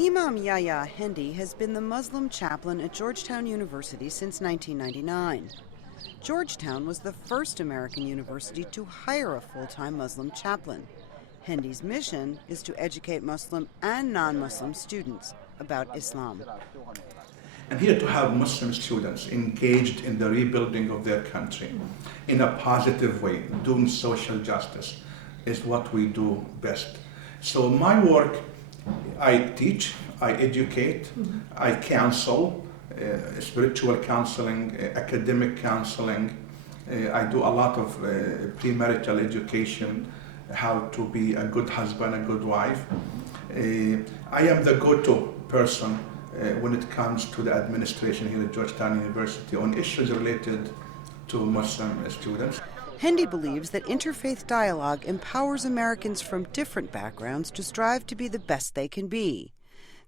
Imam Yahya Hendi has been the Muslim chaplain at Georgetown University since 1999. Georgetown was the first American university to hire a full-time Muslim chaplain. Hendi's mission is to educate Muslim and non-Muslim students about Islam. And here to have Muslim students engaged in the rebuilding of their country in a positive way, doing social justice, is what we do best. So my work, I teach, I educate, I counsel, spiritual counseling, academic counseling. I do a lot of premarital education, how to be a good husband, a good wife. I am the go-to person when it comes to the administration here at Georgetown University on issues related to Muslim students. Hendi believes that interfaith dialogue empowers Americans from different backgrounds to strive to be the best they can be.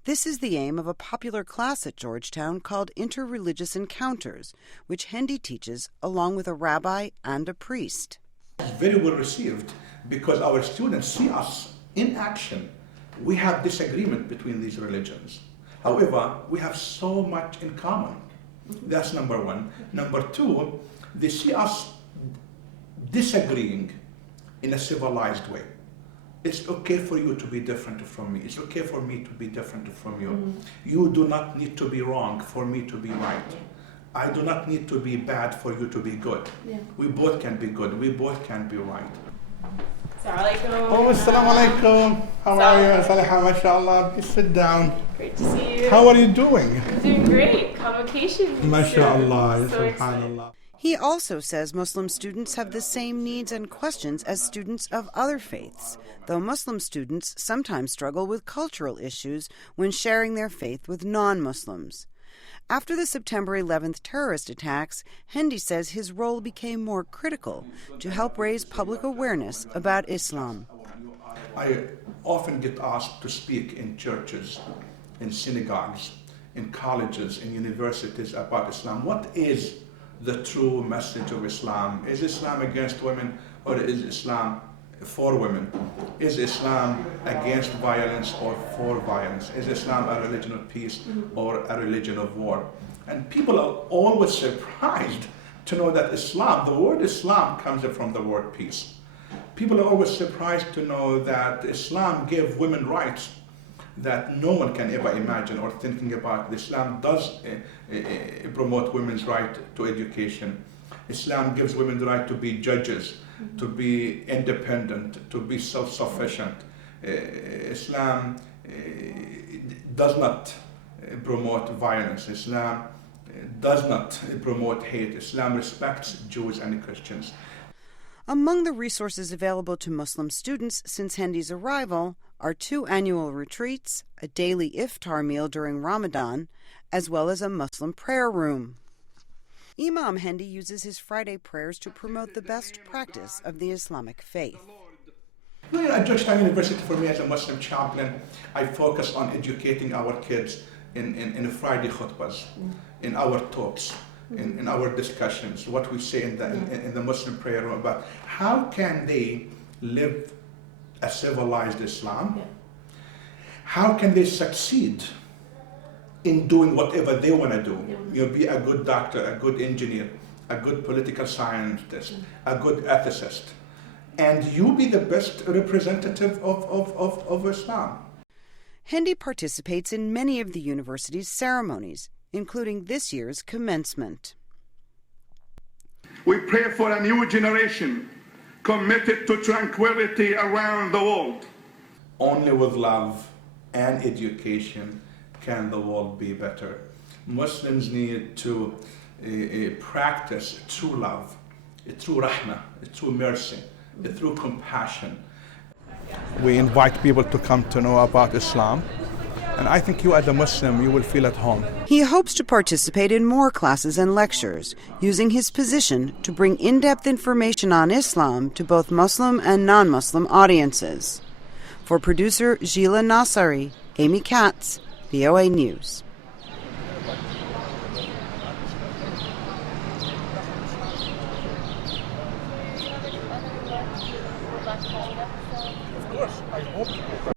This is the aim of a popular class at Georgetown called Interreligious Encounters, which Hendi teaches along with a rabbi and a priest. It's very well received because our students see us in action. We have disagreement between these religions. However, we have so much in common. That's number one. Number two, they see us disagreeing in a civilized way. It's okay for you to be different from me. It's okay for me to be different from you. You do not need to be wrong for me to be right. I do not need to be bad for you to be good. We both can be good. We both can be right. Assalamu Assalamu alaikum. How are you? Salaha, mashallah. Please sit down. Great to see you. How are you doing? I'm doing great. Convocation. Mashallah. So Subhanallah. He also says Muslim students have the same needs and questions as students of other faiths, though Muslim students sometimes struggle with cultural issues when sharing their faith with non-Muslims. After the September 11th terrorist attacks, Hendi says his role became more critical to help raise public awareness about Islam. I often get asked to speak in churches, in synagogues, in colleges, in universities about Islam. What is the true message of Islam? Is Islam against women or is Islam for women? Is Islam against violence or for violence? Is Islam a religion of peace or a religion of war? And people are always surprised to know that Islam, the word Islam comes from the word peace. People are always surprised to know that Islam gave women rights that no one can ever imagine or thinking about. Islam does promote women's right to education. Islam gives women the right to be judges, to be independent, to be self-sufficient. Islam does not promote violence. Islam does not promote hate. Islam respects Jews and Christians. Among the resources available to Muslim students since Hendi's arrival are 2 annual retreats, a daily iftar meal during Ramadan, as well as a Muslim prayer room. Imam Hendi uses his Friday prayers to promote the best practice of the Islamic faith. At Georgetown University, for me as a Muslim chaplain, I focus on educating our kids in Friday khutbahs, in our talks, in our discussions, what we say in the Muslim prayer room about how can they live a civilized Islam, how can they succeed in doing whatever they want to do. You know, be a good doctor, a good engineer, a good political scientist, a good ethicist, and you be the best representative of Islam. Hendi participates in many of the university's ceremonies, including this year's commencement. We pray for a new generation committed to tranquility around the world. Only with love and education can the world be better. Muslims need to practice true love, true rahmah, true mercy, true compassion. We invite people to come to know about Islam, and I think you as a Muslim, you will feel at home. He hopes to participate in more classes and lectures, using his position to bring in-depth information on Islam to both Muslim and non-Muslim audiences. For producer Gila Nassari, Amy Katz, VOA News. Of course, I hope.